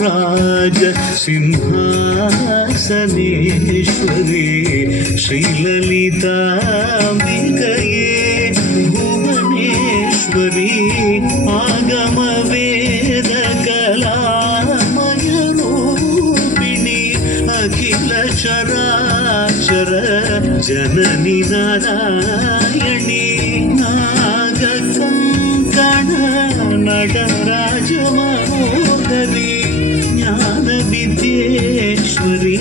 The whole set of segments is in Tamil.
श्रीचक्रराज सिंहासनेश्वरी श्रीललिताम्बिकये भुवनेश्वरी आगमवेदकलामयरूपिणी अखिल चराचर जननी नारायणी नागकङ्कण நடராஜ மனோதரி ஞான வித்யேஸ்வரி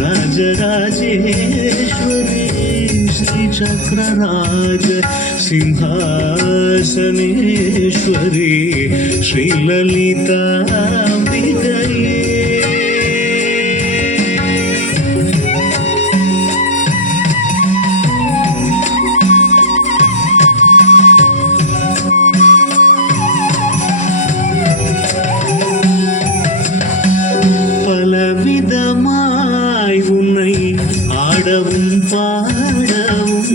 ராஜராஜேஸ்வரி ஸ்ரீ சக்கரராஜ சிம்ஹாசனேஸ்வரி ஸ்ரீ லலிதாம்பிகையே பலவிதமாய் உன்னை ஆடவும் பாடவும்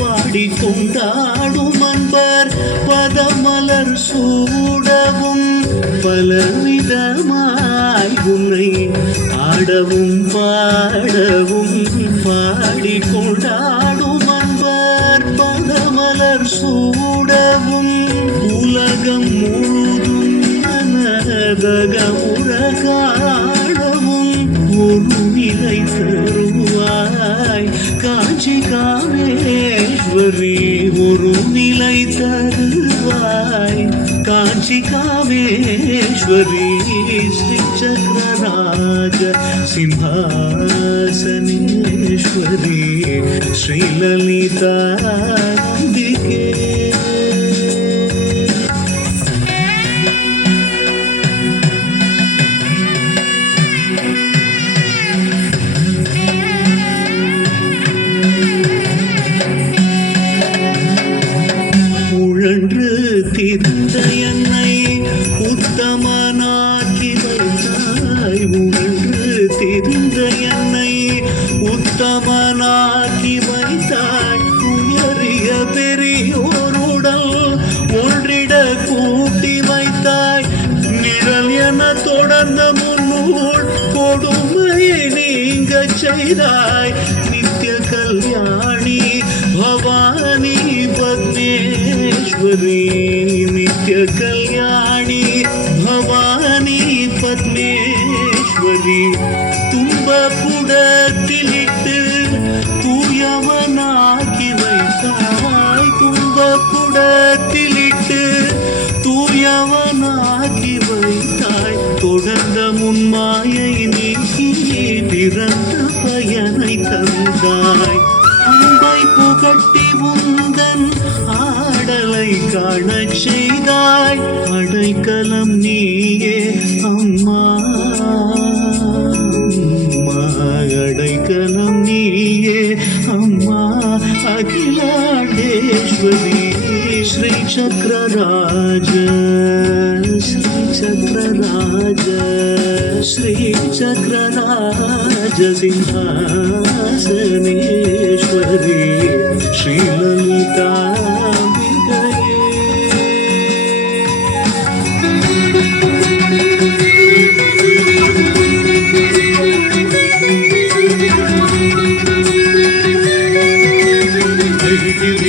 பாடிக்கொண்டாடும் அன்பர் பதமலர் சூடவும் பலவிதமாய் உன்னை ஆடவும் பாடவும் பாடிக்கொண்டாடும் அன்பர் பதமலர் சூடவும் உலகம் முழுதும் மனதகமுறகாடவும் ஒரு நிலை தருவாய் காஞ்சி காமேஸ்வரி ஒரு நிலை தருவாய் காஞ்சி காமேஸ்வரி ஸ்ரீ சக்கரராஜ சிம்ஹாசனேஸ்வரி ஸ்ரீ லலிதாம்பிகே திரிந்த என்னை உத்தமனாக்கி வைத்தாய் உழன்று திரிந்த என்னை உத்தமனாக்கி வைத்தாய் உயரிய பெரியோருடல் ஒன்றிட கூட்டி வைத்தாய் நிழல் என தொடர்ந்த முன்னூல் கொடுமையை நீங்க செய்தாய் நித்திய கல்யாணி பவானி பத்மேஸ்வரி நித்ய கல்யாணி பவானி பத்மேஸ்வரி துன்பப்புடத்திலிட்டு தூயவனாக்கி வைத்தாய் துன்பப்புடத்திலிட்டு தூயவனாக்கி வைத்தாய் தொடர்ந்த முன்மாயை நீக்கி பிறந்த பயனை தந்தாய் அன்பை புகட்டி உந்தன் ஆடலை காணச் செய்தாய் அடைக்கலம் நீயே அம்மா அடைக்கலம் நீயே அம்மா அகிலாண்டேஸ்வரி ஸ்ரீ சக்கரராஜ ஸ்ரீ சக்கரராஜ ஸ்ரீ சக்கரராஜ சிம்ஹாசனேஸ்வரி ஸ்ரீ லலிதாம்பிகையே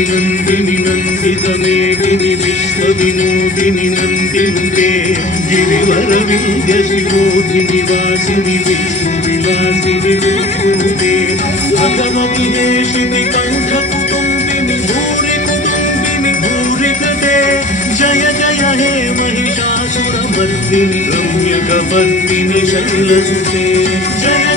நந்தினி நந்திதமேதினி விஸ்வவினோதினி நந்தினுதே गिरिवर विंध्य शिरोधिनि वासिनि विष्णु विलासिनि विष्णुदे भगवति देशिनि कंठ कुटुंबिनि भूरि कृते जय जय हे महिषासुरमर्दिनि रम्यकवर्दिनि शैलसुते जय